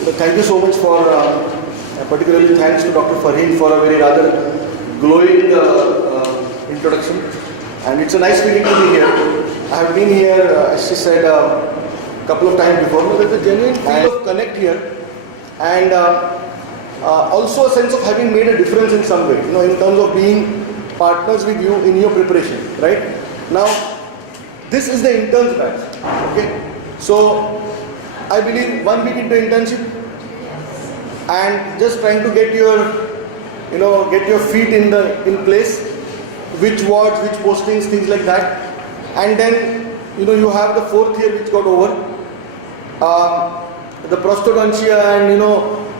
Thank you so much for, particularly thanks to Dr. Farheen for a very rather glowing introduction. And it's a nice feeling to be here. I have been here, as she said, a couple of times before. There's a genuine feel of connect here, and also a sense of having made a difference in some way, in terms of being partners with you in your preparation, right? Now, this is the interns batch, okay? So, I believe 1 week into internship and just trying to get your, get your feet in place, which wards, which postings, things like that. And then, you have the 4th year which got over. The prostodontia and,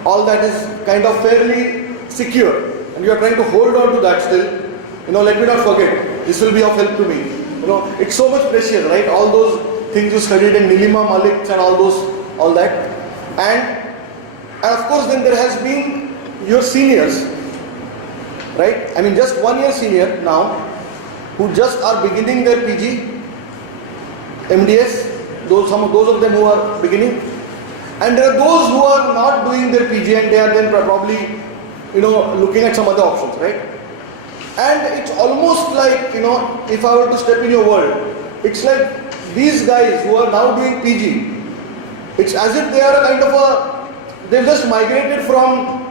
all that is kind of fairly secure. And you are trying to hold on to that still. Let me not forget, this will be of help to me. It's so much precious, right? All those things you studied in Nilima, Malik and all that. And of course then there has been your seniors, right? I mean just 1 year senior now, who just are beginning their PG, MDS, those of them who are beginning. And there are those who are not doing their PG and they are then probably, looking at some other options, right? And it's almost like, if I were to step in your world, it's like these guys who are now doing PG, it's as if they are a kind of they've just migrated from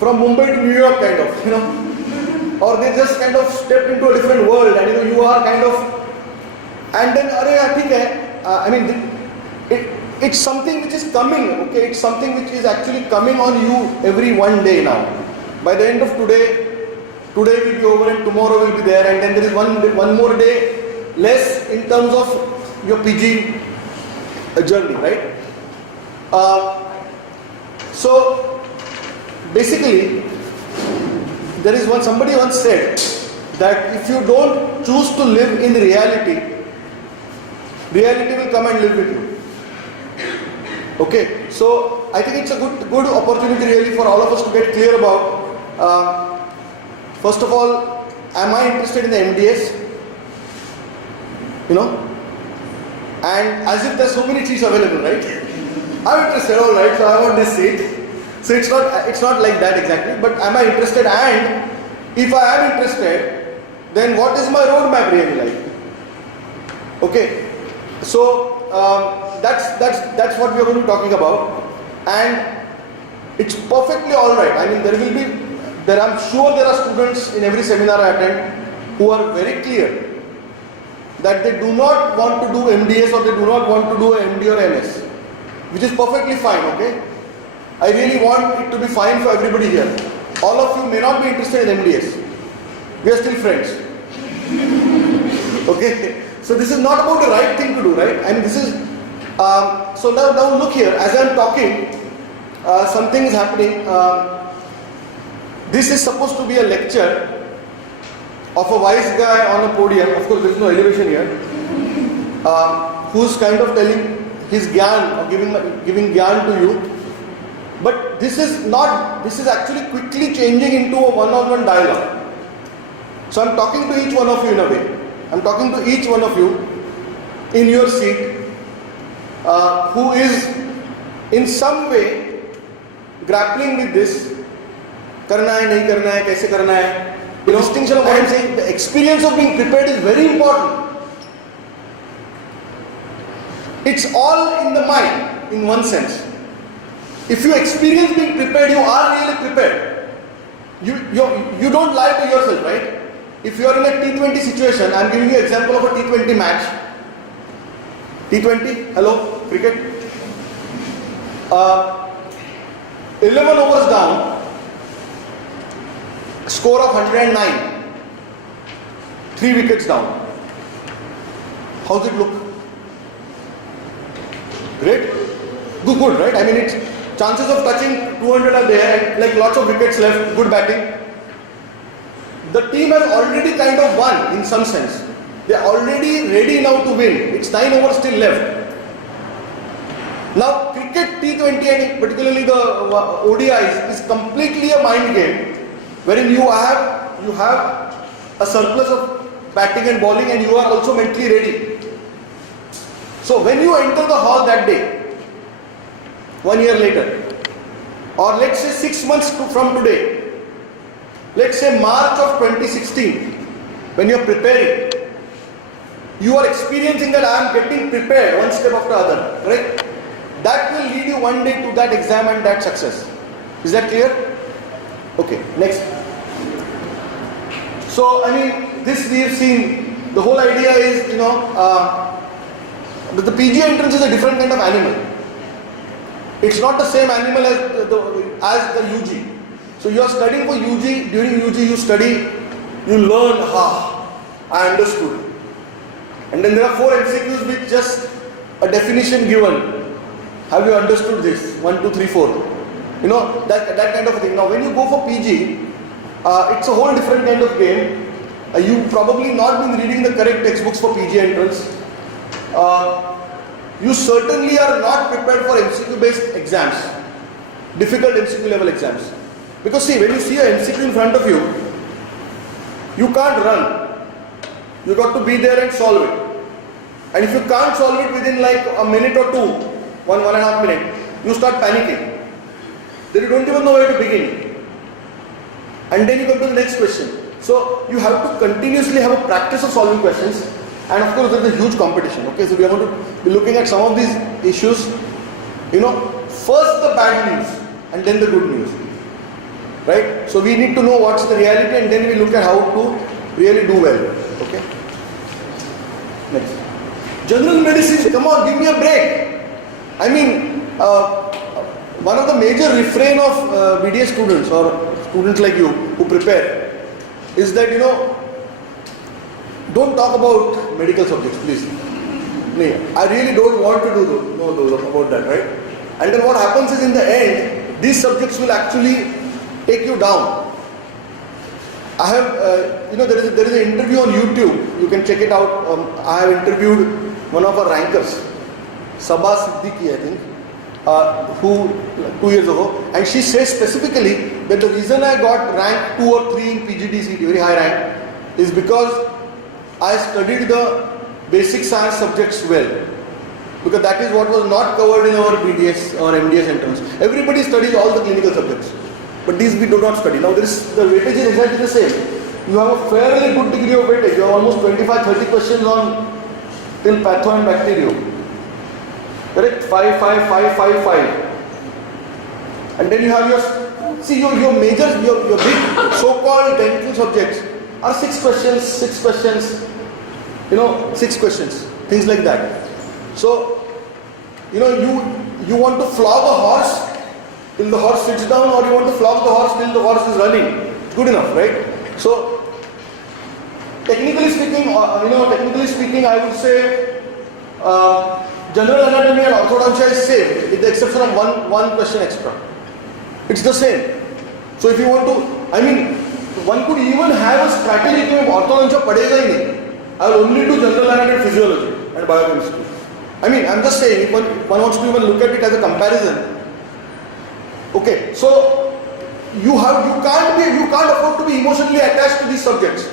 Mumbai to New York kind of, or they just kind of stepped into a different world and you are kind of, and then, I mean, it's something which is coming, okay, it's something which is actually coming on you every one day now. By the end of today will be over and tomorrow will be there, and then there is one more day less in terms of your PG journey, right? So basically, there is somebody once said that if you don't choose to live in reality will come and live with you. Okay, so I think it's a good opportunity really for all of us to get clear about. First of all, am I interested in the MDS? And as if there's so many seats available, right? I'm interested, alright, so I want this seat. So it's not like that exactly, but am I interested? And if I am interested, then what is my roadmap really like? Okay, so that's what we are going to be talking about, and it's perfectly alright. I mean, I'm sure there are students in every seminar I attend who are very clear that they do not want to do MDS or they do not want to do a MD or MS, which is perfectly fine, okay? I really want it to be fine for everybody here. All of you may not be interested in MDS. We are still friends. Okay? So this is not about the right thing to do, right? I mean, this is, so now look here, as I am talking, something is happening. This is supposed to be a lecture of a wise guy on a podium. Of course, there is no elevation here. Who's kind of telling his gyan or giving gyan to you. But this is actually quickly changing into a one-on-one dialogue. So I'm talking to each one of you in a way. I'm talking to each one of you in your seat who is in some way grappling with this. Karna hai, nahi karna hai, kaise karna hai. The distinction of what I'm saying, the experience of being prepared is very important. It's all in the mind, in one sense. If you experience being prepared, you are really prepared. You don't lie to yourself, right? If you are in a T20 situation, I'm giving you an example of a T20 match. T20, hello, cricket. 11 overs down. Score of 109, 3 wickets down. How's it look? Great? Good, right? I mean, it's chances of touching 200 are there and like lots of wickets left, good batting. The team has already kind of won in some sense. They are already ready now to win. It's 9 overs still left. Now, cricket T20 and particularly the ODIs is completely a mind game, wherein you have a surplus of batting and bowling and you are also mentally ready. So when you enter the hall that day, 1 year later, or let's say 6 months from today, let's say March of 2016, when you are preparing, you are experiencing that I am getting prepared one step after other, correct? That will lead you one day to that exam and that success. Is that clear? Okay, next. So, I mean, this we have seen, the whole idea is, that the PG entrance is a different kind of animal. It's not the same animal as the UG. So you are studying for UG, during UG you study, you learn, I understood. And then there are 4 MCQs with just a definition given. Have you understood this? 1, 2, 3, 4. That kind of thing. Now when you go for PG, it's a whole different kind of game. You've probably not been reading the correct textbooks for PG entrance. You certainly are not prepared for MCQ based exams, difficult MCQ level exams. Because see, when you see an MCQ in front of you, you can't run. You got to be there and solve it. And if you can't solve it within like a minute or two, 1.5 minutes, you start panicking. Then you don't even know where to begin. And then you come to the next question. So you have to continuously have a practice of solving questions. And of course there is a huge competition. Okay, so we are going to be looking at some of these issues. First the bad news and then the good news. Right? So we need to know what's the reality and then we look at how to really do well. Okay? Next. General medicine, come on, give me a break. I mean, one of the major refrain of BDS students or students like you who prepare is that, don't talk about medical subjects, please. I really don't want to know about that, right? And then what happens is in the end, these subjects will actually take you down. I have, there is an interview on YouTube. You can check it out. I have interviewed one of our rankers, Sabha Siddiqui, I think, who 2 years ago, and she says specifically that the reason I got rank 2 or 3 in PGDCET, very high rank, is because I studied the basic science subjects well. Because that is what was not covered in our BDS or MDS entrance. Everybody studies all the clinical subjects. But these we do not study. Now the weightage is exactly the same. You have a fairly good degree of weightage. You have almost 25-30 questions on till patho and bacteria. Correct? 5, 5, 5, 5, 5. And then you have your major, your big so-called dental subjects are 6 questions, 6 questions, 6 questions, things like that. So, you want to flog a horse till the horse sits down, or you want to flog the horse till the horse is running. It's good enough, right? So, technically speaking, I would say general anatomy and orthodontia is same, with the exception of one question extra. It's the same. So, if you want to, one could even have a strategy to orthodontia padega hi nahi. I will only do general anatomy and physiology and biochemistry. I'm just saying, if one wants to even look at it as a comparison. Okay, so you can't afford to be emotionally attached to these subjects.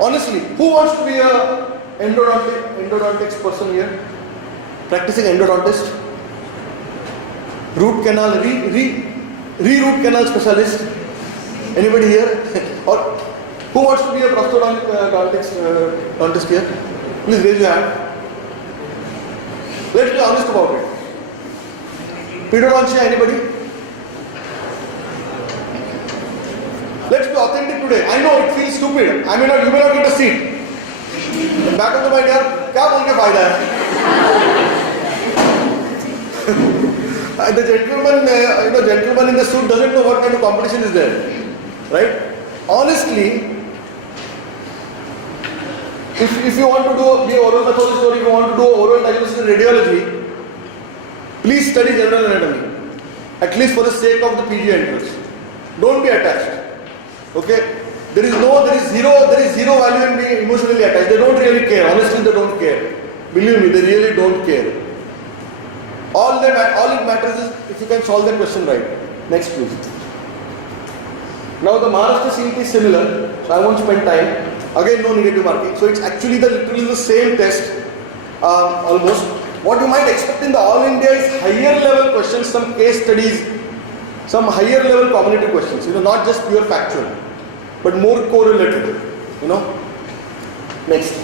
Honestly, who wants to be a endodontics person here? Practicing endodontist? Root canal, re-root canal specialist? Anybody here? Or who wants to be a prosthodontist here? Please raise your hand. Let's be honest about it. Pedodontia, anybody? Let's be authentic today. I know it feels stupid. You may not get a seat. Back of the mind, क्या बोल के फायदा है? The gentleman in the suit doesn't know what kind of competition is there, right? Honestly, if you want to be an oral pathologist or if you want to do oral diagnosis in radiology, please study general anatomy, at least for the sake of the PG entrance. Don't be attached. Okay? There is zero value in being emotionally attached. They don't really care. Honestly, they don't care. Believe me, they really don't care. All it matters is if you can solve that question right. Next, please. Now the Maharashtra CET is similar, so I won't spend time. Again, no negative marking. So it's actually literally the same test, almost. what you might expect in the All India is higher level questions, some case studies, some higher level cognitive questions, not just pure factual, but more correlative, Next.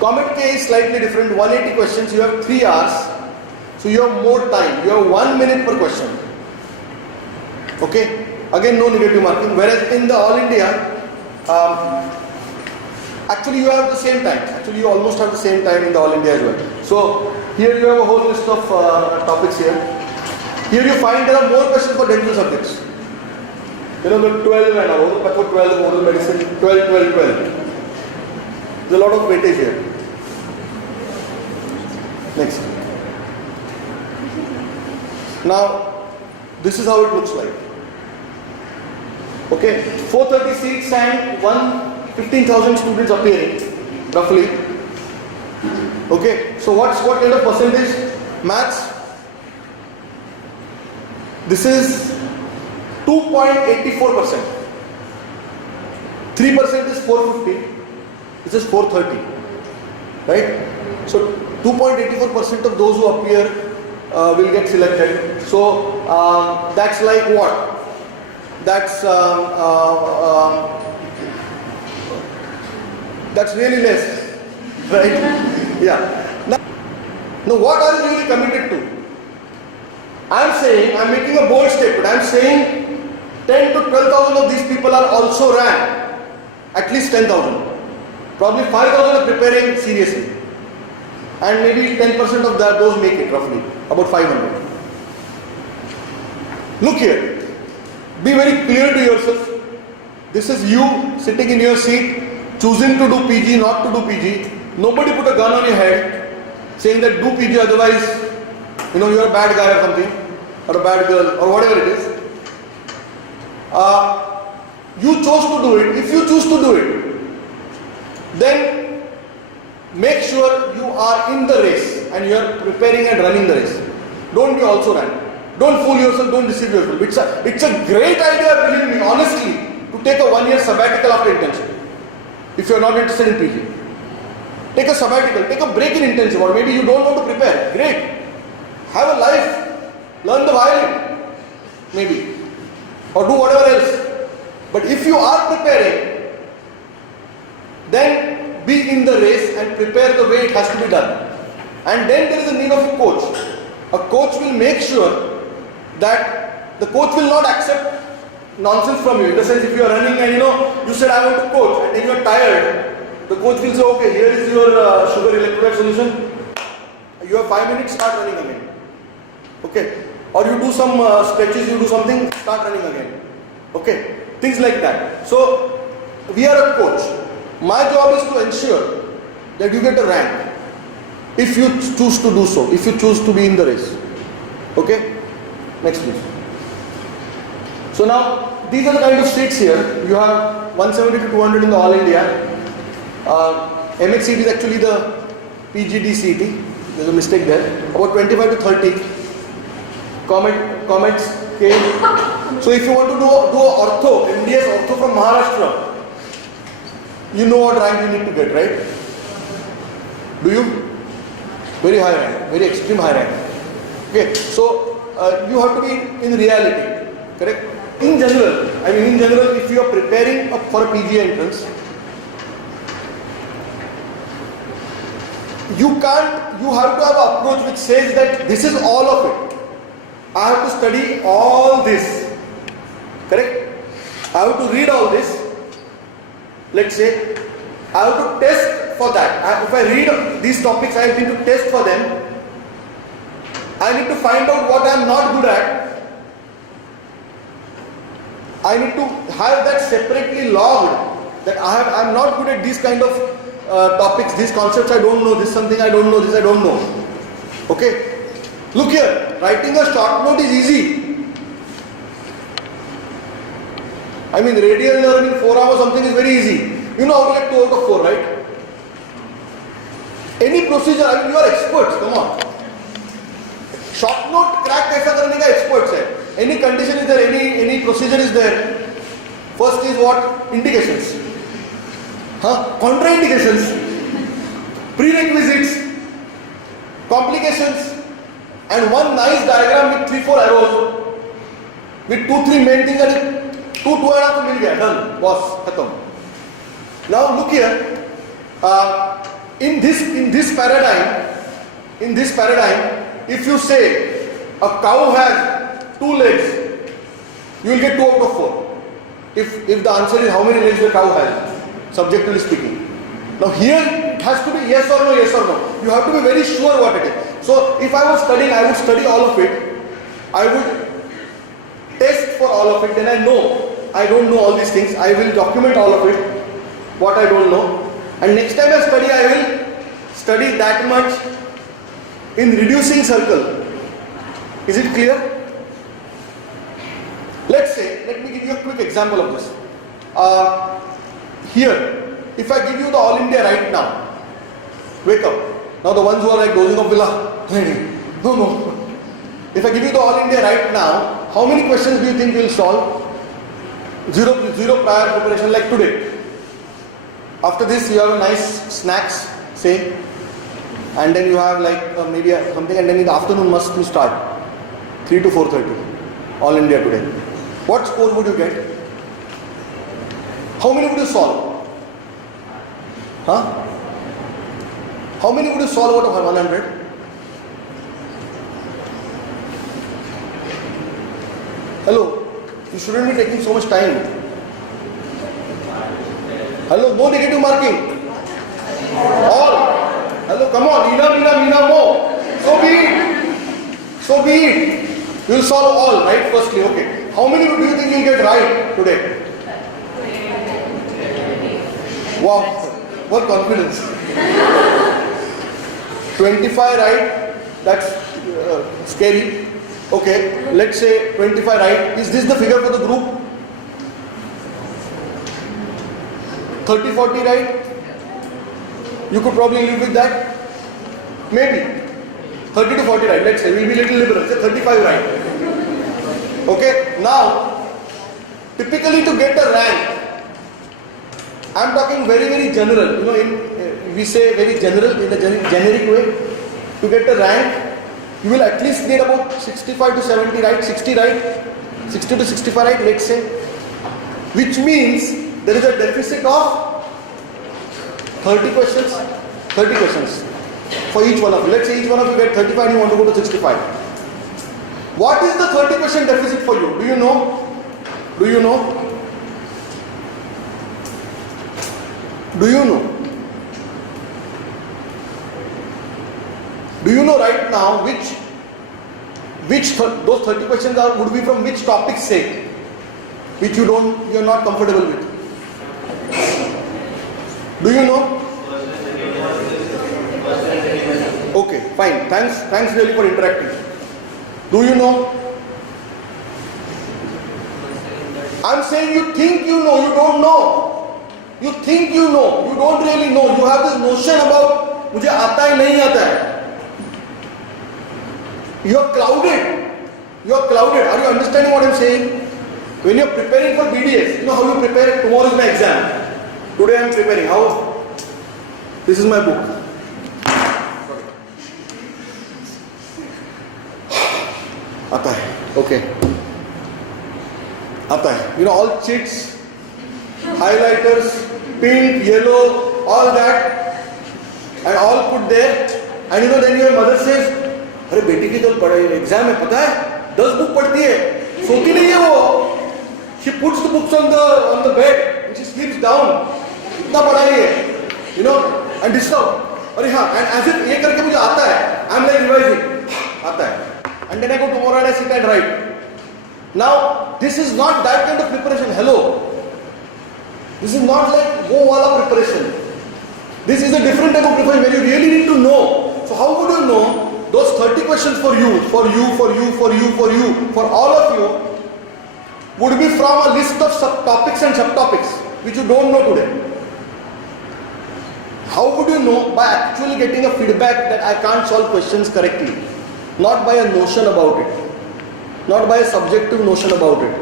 Kamat K is slightly different, 180 questions, you have 3 hours, so you have more time, you have 1 minute per question. Okay, again no negative marking, whereas in the All India, actually you have the same time, you almost have the same time in the All India as well. So here you have a whole list of topics here. Here you find there are more questions for dental subjects. The 12 and all, for 12, oral medicine, 12. There's a lot of weightage here. Next. Now, this is how it looks like. Okay, 430 seats and 15,000 students appearing, roughly. Okay, so what kind of percentage? Maths. This is 2.84%. 3% is 450. This is 430. Right? So 2.84% of those who appear will get selected. So that's like what? That's really less, right? Yeah. Now what are you really committed to? I'm making a bold statement. I'm saying 10 to 12,000 of these people are also ran. At least 10,000. Probably 5,000 are preparing seriously. And maybe 10% of those make it roughly, about 500. Look here. Be very clear to yourself. This is you sitting in your seat, choosing to do PG, not to do PG. Nobody put a gun on your head saying that do PG, otherwise, you're a bad guy or something, or a bad girl, or whatever it is. You chose to do it. If you choose to do it, then make sure you are in the race and you are preparing and running the race. Don't be also run. Don't fool yourself, don't deceive yourself. It's a great idea, believe me, honestly, to take a 1-year sabbatical after internship. If you are not interested in PG. Take a sabbatical, take a break in internship, or maybe you don't want to prepare. Great. Have a life. Learn the violin. Maybe. Or do whatever else. But if you are preparing, then be in the race and prepare the way it has to be done. And then there is a need of a coach. A coach will make sure that the coach will not accept nonsense from you. In the sense, if you are running and you said I want to coach and then you are tired, the coach will say, okay, here is your sugar electrolyte solution. You have 5 minutes, start running again. Okay. Or you do some stretches, you do something, start running again. Okay. Things like that. So, we are a coach. My job is to ensure that you get a rank. If you choose to do so. If you choose to be in the race. Okay. Next please. So now, these are the kind of states here. You have 170 to 200 in the All India. MHCT is actually the PGD CT. There's a mistake there. About 25 to 30. Comments came. So if you want to do ortho, MDS ortho from Maharashtra, you know what rank you need to get, right? Do you? Very high rank, very extreme high rank. Okay, so you have to be in reality, correct? In general, if you are preparing for a PG entrance, you have to have an approach which says that this is all of it. I have to study all this, correct? I have to read all this. Let's say, I have to test for that. If I read these topics, I need to test for them. I need to find out what I am not good at. I need to have that separately logged, that I am not good at these kind of topics, these concepts I don't know, this is something I don't know, this I don't know. Okay? Look here, writing a short note is easy. Radial learn in 4 hours something is very easy. You know how to get 2 out of 4, right? Any procedure, you are experts, come on. Short note crack kaisa karne ka experts hai. Any condition is there, any procedure is there. First is what? Indications. Contraindications. prerequisites, complications, and one nice diagram with 3-4 arrows with 2-3 main things and 2-2.5 mil gaya, done, boss, khatam. Now look here, in this paradigm, if you say a cow has 2 legs, you will get 2 out of 4. If the answer is how many legs the cow has, subjectively speaking. Now here it has to be yes or no, yes or no. You have to be very sure what it is. So if I was studying, I would study all of it. I would test for all of it. Then I know I don't know all these things. I will document all of it, what I don't know. And next time I will study that much in reducing circle. Is it clear? Let's say, let me give you a quick example of this. Here, if I give you the All India right now, wake up. Now the ones who are like dozing off, no. If I give you the All India right now, how many questions do you think you will solve? Zero prior preparation like today. After this, you have a nice snacks, say, and then you have like maybe something, and then in the afternoon must you start 3 to 4:30. All India today. What score would you get? How many would you solve? Huh? How many would you solve out of 100? Hello? You shouldn't be taking so much time. Hello? No negative marking. All. Hello? Come on. Mina, more. So be it. You will solve all, right? Firstly, okay. How many do you think you will get right today? Wow, what confidence. 25 right, that's scary. Okay, let's say 25 right. Is this the figure for the group? 30-40 right? You could probably live with that. Maybe. 30 to 40 right, let's say. We'll be little liberal. Say 35 right. Okay, now, typically to get a rank, I'm talking very general, we say very general, in a generic way. To get a rank, you will at least need about 65 to 70 right, 60 right, 60 to 65 right, let's say. Which means there is a deficit of 30 questions for each one of you. Let's say each one of you get 35 and you want to go to 65. What is the 30% deficit for you? Do you know? Do you know? Do you know? Do you know right now which those 30 questions would be from which topics, say, which you're not comfortable with? Do you know? Okay, fine. Thanks really for interacting. Do you know? I'm saying you think you know, you don't know. You think you know, you don't really know. You have this notion about मुझे आता है नहीं आता है. You're clouded. Are you understanding what I'm saying? When you're preparing for BDS, you know how you prepare? Tomorrow is my exam. Today I'm preparing. How? This is my book. आता है, okay. आता है. All chits, highlighters, pink, yellow, all that, and all put there. And then your mother says, अरे बेटी की तो exam है पता है 10 बुक पढ़ती है सोती नहीं है वो. She puts the books on the bed and she sleeps down. इतना पढ़ाई है, and disturb. अरे हाँ, and as if ये करके मुझे आता है, I'm like revising, आता है. And then I go tomorrow and I sit and write. Now, this is not that kind of preparation. Hello. This is not like wo wala preparation. This is a different type of preparation where you really need to know. So how would you know those 30 questions for you, for all of you would be from a list of subtopics and subtopics which you don't know today. How would you know? By actually getting a feedback that I can't solve questions correctly. Not by a notion about it. Not by a subjective notion about it.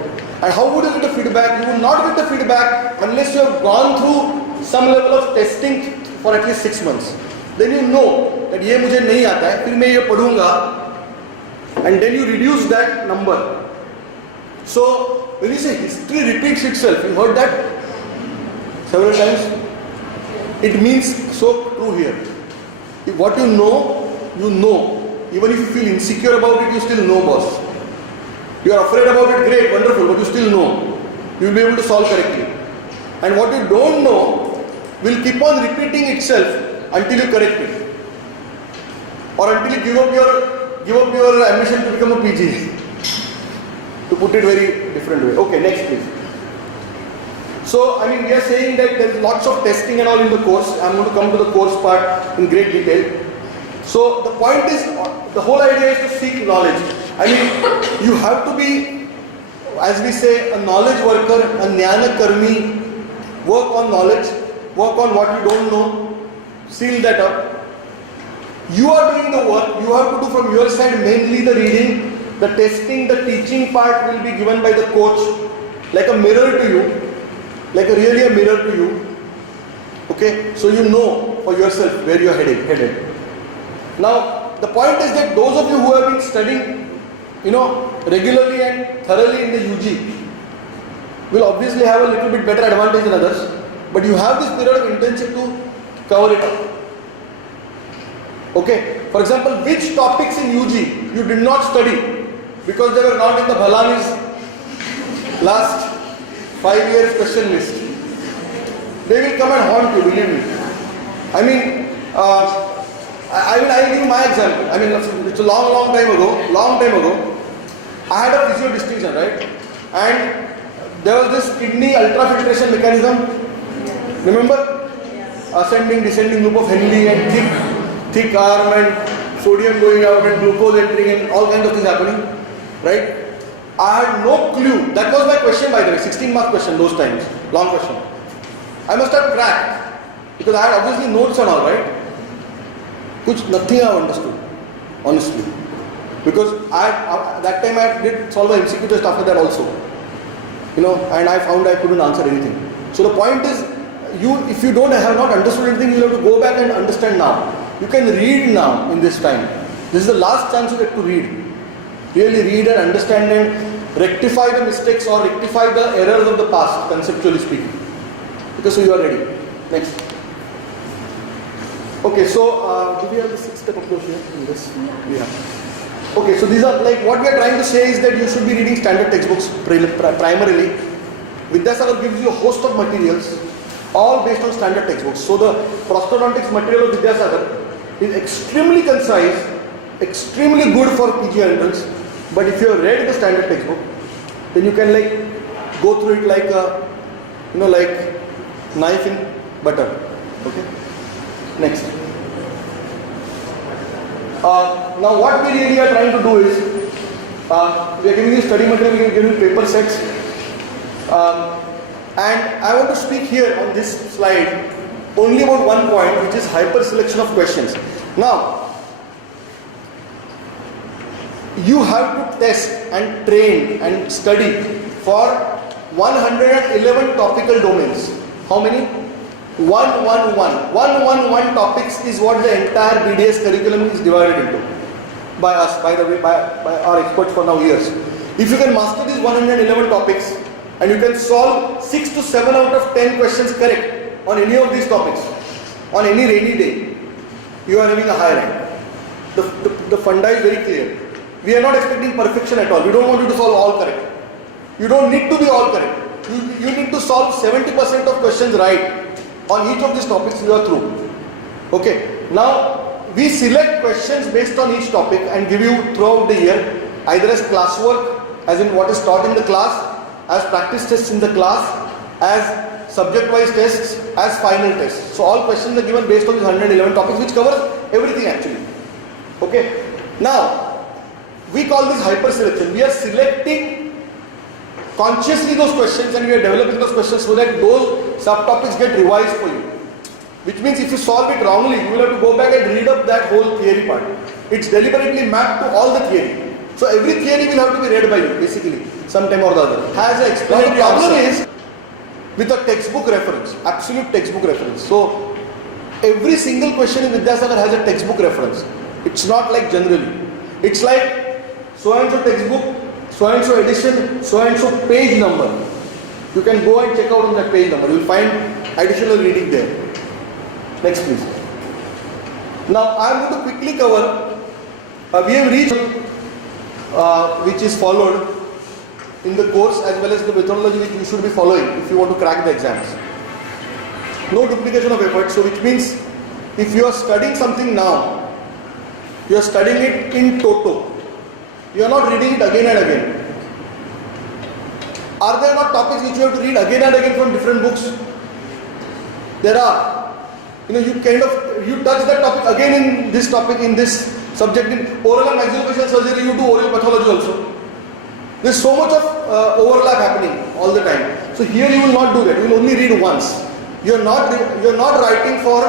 And how would you get the feedback? You will not get the feedback unless you have gone through some level of testing for at least 6 months. then you know that ये मुझे नहीं आता है, फिर मैं ये पढ़ूंगा, and then you reduce that number. So when you say history repeats itself, you heard that several times. It means so true here. What you know, you know. Even if you feel insecure about it, you still know, boss. You are afraid about it, great, wonderful, but you still know. You will be able to solve correctly. And what you don't know will keep on repeating itself until you correct it. Or until you give up your ambition to become a PG. To put it very different way. Okay, next please. So, I mean, we are saying that there is lots of testing and all in the course. I am going to come to the course part in great detail. So, the point is, the whole idea is to seek knowledge. I mean, you have to be, as we say, a knowledge worker, a jnana karmi, work on knowledge, work on what you don't know, seal that up. You are doing the work, you have to do from your side mainly the reading, the testing, the teaching part will be given by the coach, like a mirror to you. Like really a mirror to you. Okay, so you know for yourself where you are headed. Now, the point is that those of you who have been studying, regularly and thoroughly in the UG, will obviously have a little bit better advantage than others. But you have this period of internship to cover it up. Okay, for example, which topics in UG you did not study because they were not in the Bhalani's last 5 years question list. They will come and haunt you, believe me. I mean, I'll give you my example. I mean, it's a long time ago, I had a physio distinction, right? And there was this kidney ultrafiltration mechanism. Remember? Ascending, descending loop of Henle and thick arm and sodium going out and glucose entering and all kinds of things happening, right? I had no clue. That was my question, by the way, 16-mark question those times, long question. I must have cracked because I had obviously notes and all, right? Nothing I understood, honestly. Because that time I did solve an MCQ test after that also. And I found I couldn't answer anything. So the point is, if you have not understood anything, you have to go back and understand now. You can read now in this time. This is the last chance you get to read. Really read and understand and rectify the mistakes or rectify the errors of the past, conceptually speaking. Because you are ready. Next. Okay, so do we have the 6th step approach here in this? Yeah. Okay, so these are like what we are trying to say is that you should be reading standard textbooks primarily. Vidyasagar gives you a host of materials, all based on standard textbooks. So the prosthodontics material of Vidyasagar is extremely concise, extremely good for PG entrance. But if you have read the standard textbook, then you can go through it like a, like knife in butter. Okay. Next. Now what we really are trying to do is, we are giving you study material, we are giving you paper sets. And I want to speak here on this slide only about one point, which is hyper selection of questions. Now, you have to test and train and study for 111 topical domains. How many? 111 topics is what the entire BDS curriculum is divided into by us, by the way, by our experts for now years. If you can master these 111 topics and you can solve 6 to 7 out of 10 questions correct on any of these topics, on any rainy day, you are having a high rank. The funda is very clear. We are not expecting perfection at all. We don't want you to solve all correct. You don't need to be all correct. You need to solve 70% of questions right. On each of these topics you are through. Okay. Now, we select questions based on each topic and give you throughout the year, either as classwork, as in what is taught in the class, as practice tests in the class, as subject-wise tests, as final tests. So all questions are given based on these 111 topics, which covers everything actually. Okay. Now, we call this hyper selection. We are selecting consciously those questions and we are developing those questions so that those subtopics get revised for you. Which means if you solve it wrongly, you will have to go back and read up that whole theory part. It's deliberately mapped to all the theory. So every theory will have to be read by you, basically, sometime or the other. Has an explanatory. The problem is with a textbook reference, absolute textbook reference. So Every single question in Vidyasagar has a textbook reference. It's not like generally. It's like so and so textbook, so and so edition, so and so page number. You can go and check out on that page number. You will find additional reading there. Next please. Now I am going to quickly cover, we have reached which is followed in the course as well as the methodology which you should be following if you want to crack the exams. No duplication of effort, so which means if you are studying something now, you are studying it in toto. You are not reading it again and again. Are there not topics which you have to read again and again from different books? There are. You touch that topic again in this topic, in this subject. In oral and maxillofacial surgery, you do oral pathology also. There is so much of overlap happening all the time. So here you will not do that. You will only read once. You are not writing for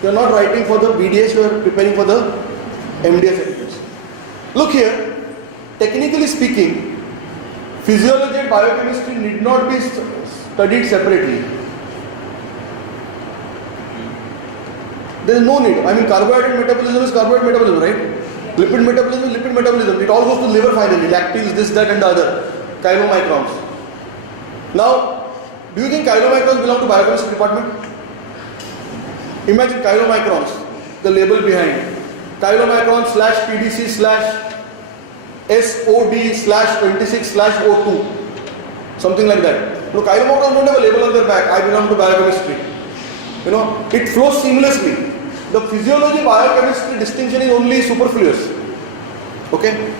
the BDS. You are preparing for the MDS entrance. Look here. Technically speaking, physiology and biochemistry need not be studied separately. There is no need. I mean, carbohydrate metabolism is carbohydrate metabolism, right? Lipid metabolism is lipid metabolism. It all goes to liver finally. Lacteals, this, that, and the other. Chylomicrons. Now, do you think chylomicrons belong to biochemistry department? Imagine chylomicrons, the label behind. Chylomicron / PDC / SOD / 26 / O2. Something like that. No, chylomicrons don't have a label on their back. I belong to biochemistry. It flows seamlessly. The physiology biochemistry distinction is only superfluous. Okay?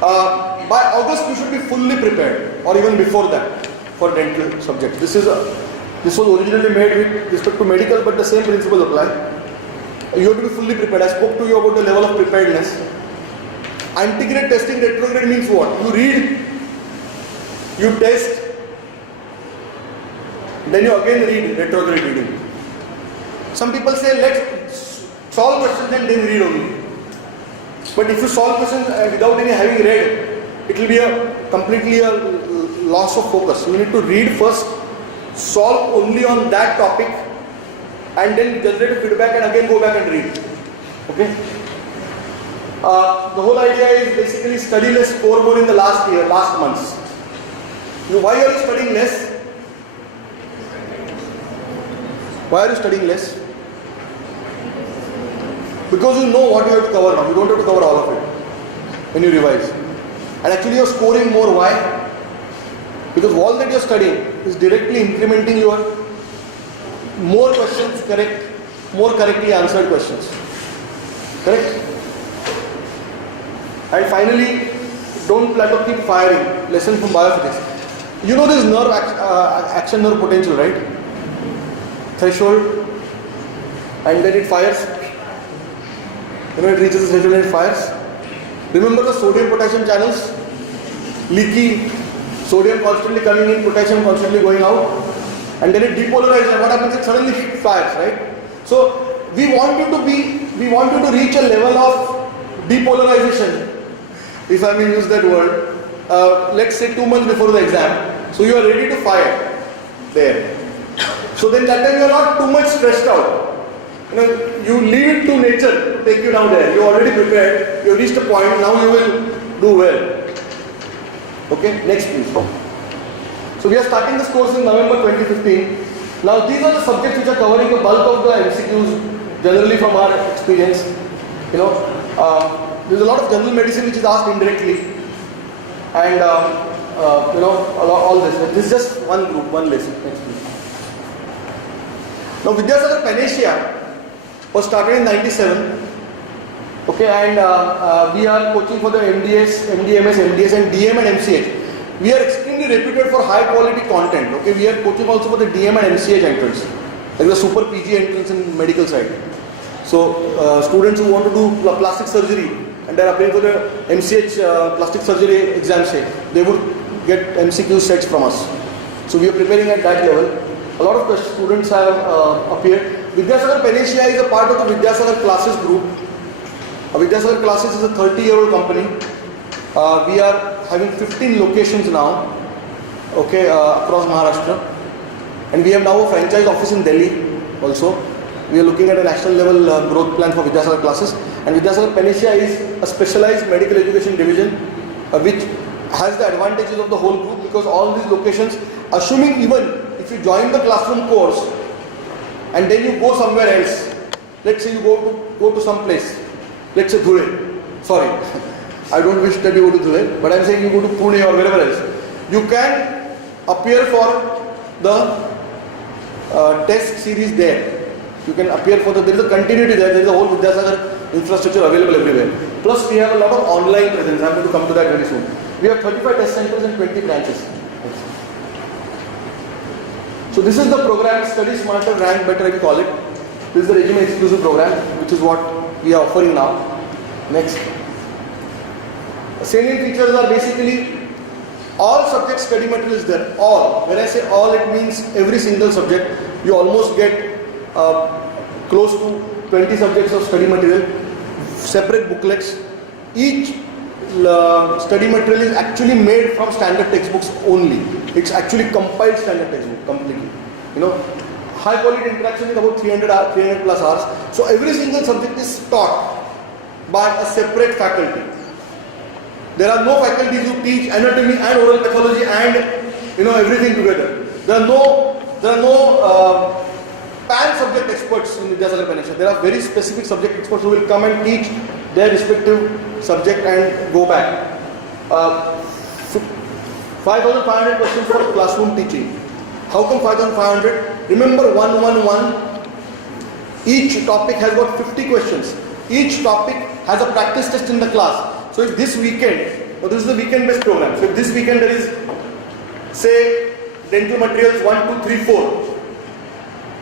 By August you should be fully prepared, or even before that, for dental subjects. This was originally made with respect to medical, but the same principles apply. You have to be fully prepared. I spoke to you about the level of preparedness. Antegrade testing, retrograde means what? You read, you test, then you again read, retrograde reading. Some people say let's solve questions and then read only. But if you solve questions without any having read, it will be completely a loss of focus. You need to read first, solve only on that topic, and then generate feedback and again go back and read. Okay? The whole idea is basically study less, score more in the last months. Why are you studying less? Why are you studying less? Because you know what you have to cover now. You don't have to cover all of it when you revise. And actually you are scoring more. Why? Because all that you are studying is directly incrementing your more questions correct, more correctly answered questions. Correct? And finally, don't let us keep firing. Lesson from biophysics. You know this nerve action nerve potential, right? Threshold, and then it fires. It reaches the threshold and it fires. Remember the sodium potassium channels? Leaky, sodium constantly coming in, potassium constantly going out, and then it depolarizes, and what happens? It suddenly fires, right? So we want you to reach a level of depolarization, if I may use that word. Let's say 2 months before the exam, so you are ready to fire there. So then that time you are not too much stressed out. You leave it to nature to take you down there. You are already prepared. You have reached a point. Now you will do well. Okay, next please. So we are starting this course in November 2015. Now these are the subjects which are covering the bulk of the MCQs generally from our experience. There's a lot of general medicine which is asked indirectly, and all this. This is just one group, one lesson. Next please. Now Vidyasagar Panacea was started in 97. Okay, and we are coaching for the MDS, MDMS, MDS and DM and MCH. We are extremely reputed for high quality content. Okay, we are coaching also for the DM and MCH entrance, like the super PG entrance in medical side. So students who want to do plastic surgery and they are applying for the MCH plastic surgery exam, they would get MCQ sets from us. So we are preparing at that level. A lot of students have appeared. Vidyasagar Panacea is a part of the Vidyasagar Classes group. Vidyasagar Classes is a 30-year-old company. We are having 15 locations now, okay, across Maharashtra. And we have now a franchise office in Delhi. also. We are looking at a national level growth plan for Vidyasagar classes, and Vidyasagar Panacea is a specialized medical education division which has the advantages of the whole group, because all these locations, assuming even if you join the classroom course and then you go somewhere else, let's say you go to some place, let's say Dhule, sorry, I don't wish that you go to Dhule, but I'm saying you go to Pune or wherever else, you can appear for the test series there. You can appear for there is a continuity there is a whole Vidyasagar infrastructure available everywhere. Plus we have a lot of online presence. I'm going to come to that very soon. We have 35 test centers and 20 branches. So this is the program, Study Smarter, Rank Better we call it. This is the resume exclusive program, which is what we are offering now. Next. Salient features are basically all subject study material is there. All. When I say all, it means every single subject. You almost get close to 20 subjects of study material, separate booklets. Each study material is actually made from standard textbooks only. It's actually compiled standard textbook completely. You know, high quality interaction is about 300 plus hours. So every single subject is taught by a separate faculty. There are no faculties who teach anatomy and oral pathology and everything together. There are no pan-subject experts in Vidyasagar Panacea. There are very specific subject experts who will come and teach their respective subject and go back. 5,500 questions for classroom teaching. How come 5,500? Remember 111. Each topic has got 50 questions. Each topic has a practice test in the class. So if this weekend, this is the weekend-based program. So if this weekend there is, say, dental materials 1, 2, 3, 4.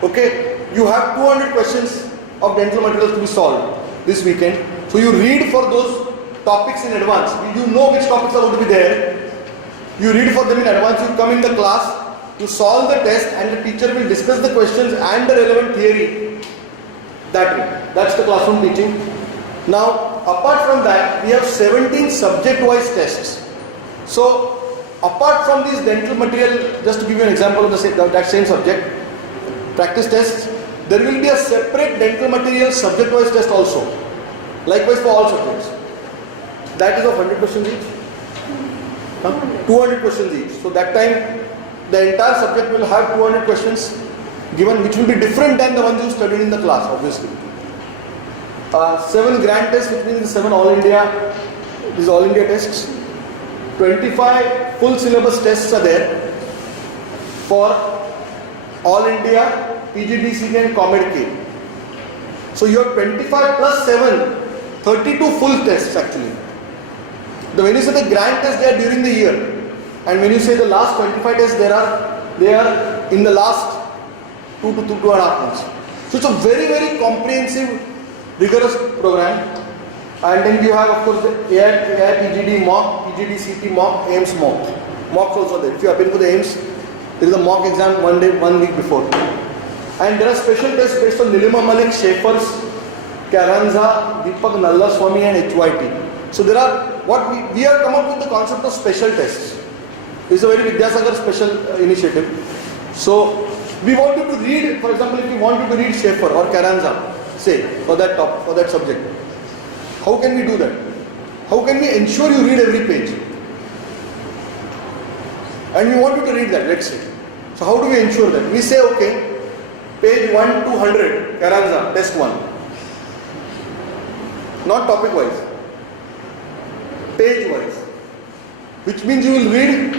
Okay, you have 200 questions of dental materials to be solved this weekend. So you read for those topics in advance. You know which topics are going to be there. You read for them in advance. You come in the class, you solve the test, and the teacher will discuss the questions and the relevant theory that way. That's the classroom teaching. Now, apart from that, we have 17 subject-wise tests. So, apart from this dental material, just to give you an example of that same subject, practice tests, there will be a separate dental material subject-wise test also. Likewise for all subjects. That is of 100 questions each. 200 questions each. So that time, the entire subject will have 200 questions given, which will be different than the ones you studied in the class, obviously. 7 grand tests, which means 7 all India, these all India tests. 25 full syllabus tests are there for all India, PGDCK and Kamat K. So you have 25 plus 7, 32 full tests actually. When you say the grand tests, they are during the year. And when you say the last 25 tests, they are in the last 2 to 2.5 months. So it's a very, very comprehensive, rigorous program. And then you have, of course, the AI PGD mock, PGD CT mock, AIMS mock. Mocks also there. If you appear for the AIMS, there is a mock exam 1 week before. And there are special tests based on Nilima Malik, Schaefer's, Carranza, Deepak Nalla Swami and HYT. So there are, we have come up with the concept of special tests. This is a very Vidyasagar special initiative. So we want you to read, for example, if you want you to read Schaefer or Carranza, say, for that subject. How can we do that? How can we ensure you read every page? And we want you to read that, let's say. So how do we ensure that? We say, okay, page 1 to 100, Carranza, test 1. Not topic wise. Page wise. Which means you will read,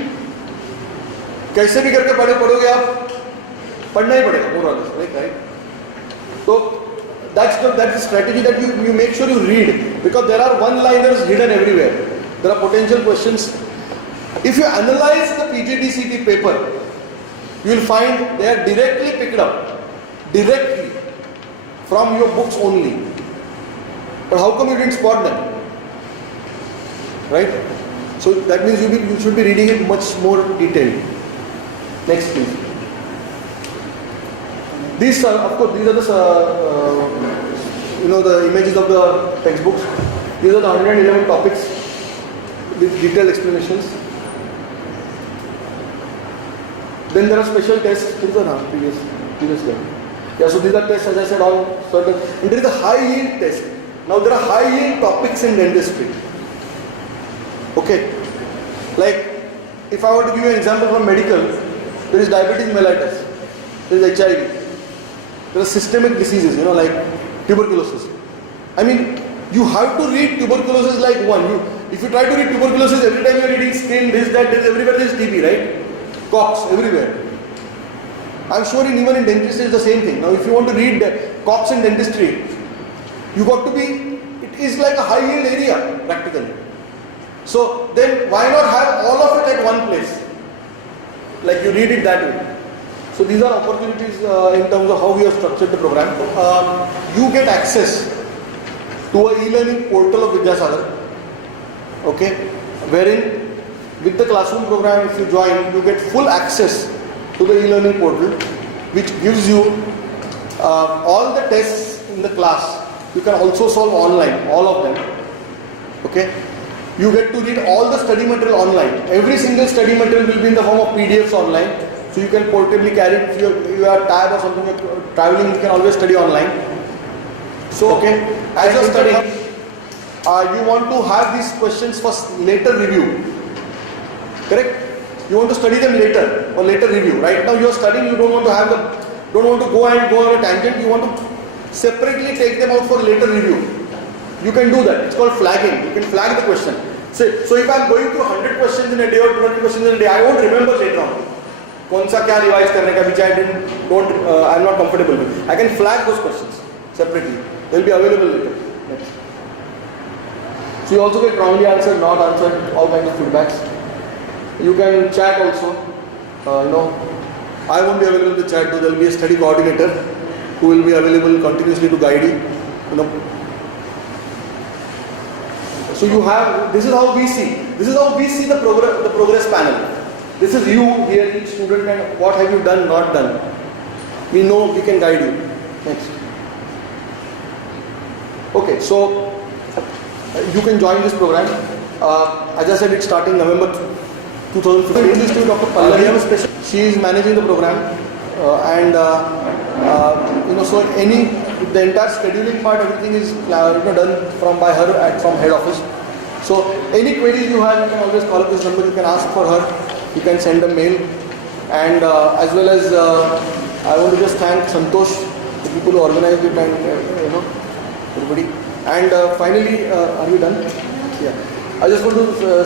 कैसे भी करके पढ़ोगे आप, पढ़ना ही पड़ेगा, more or less, right? So that's the strategy that you make sure you read, because there are one-liners hidden everywhere. There are potential questions. If you analyze the PGDCT paper, you will find they are directly picked up, directly from your books only. But how come you didn't spot them? Right? So that means you should be reading it much more detailed. Next, please. These are, of course, these are the images of the textbooks. These are the 111 topics with detailed explanations. Then there are special tests. Previous slide. Yeah, so these are tests, as I said, on certain, and there is a high yield test. Now there are high yield topics in dentistry. Okay, like if I were to give you an example from medical, there is diabetes mellitus, there is HIV, there are systemic diseases, like tuberculosis. I mean, you have to read tuberculosis like one. If you try to read tuberculosis every time you are reading skin, this, that, this, everywhere there is TB, right? Cox, everywhere. I'm sure even in dentistry it's the same thing. Now if you want to read Cox in dentistry, you got to be, it is like a high yield area practically. So then why not have all of it at one place? Like you read it that way. So these are opportunities in terms of how we have structured the program. You get access to a e-learning portal of Vidyasagar, okay, wherein with the classroom program, if you join, you get full access to the e-learning portal, which gives you all the tests in the class. You can also solve online, all of them, okay. You get to read all the study material online. Every single study material will be in the form of PDFs online. So you can portably carry it. If you are tired or something, you're traveling, you can always study online. So, okay, as you're studying, you want to have these questions for later review. Correct? You want to study them later or later review. Right now you are studying, you don't want to go on a tangent. You want to separately take them out for later review. You can do that. It's called flagging. You can flag the question. So if I'm going through 100 questions in a day or 200 questions in a day, I won't remember later on. कौन सा क्या revise करने का, which I'm not comfortable with. I can flag those questions separately. They'll be available later. Next. So you also get wrongly answered, not answered, all kinds of feedbacks. You can chat also. I won't be available to chat, though there will be a study coordinator who will be available continuously to guide you. So you have, this is how we see the progress panel. This is you here, each student, and what have you done, not done. We know, we can guide you. Next. Okay, so you can join this program. As I said, it's starting November 2015. This to Dr. Pallavi. She is managing the program, so the entire scheduling part, everything is done from head office. So any queries you have, you can always call up this number. You can ask for her. You can send a mail, and as well as I want to just thank Santosh, the people who organized it, and everybody. And finally, are you done? Yeah. I just want to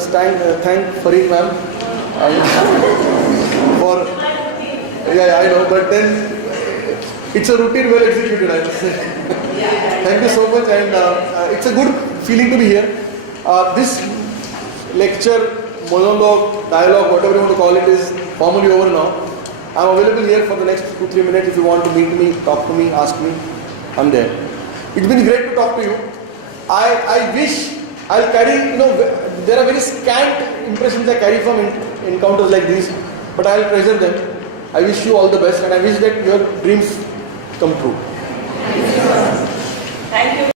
thank Farid ma'am for. Yeah, I know, but then it's a routine well executed, I must say. Thank you so much, and it's a good feeling to be here. This lecture, monologue, dialogue, whatever you want to call it, is formally over now. I'm available here for the next 2-3 minutes if you want to meet me, talk to me, ask me. I'm there. It's been great to talk to you. I wish I'll carry, there are very scant impressions I carry from encounters like these, but I'll treasure them. I wish you all the best, and I wish that your dreams come true.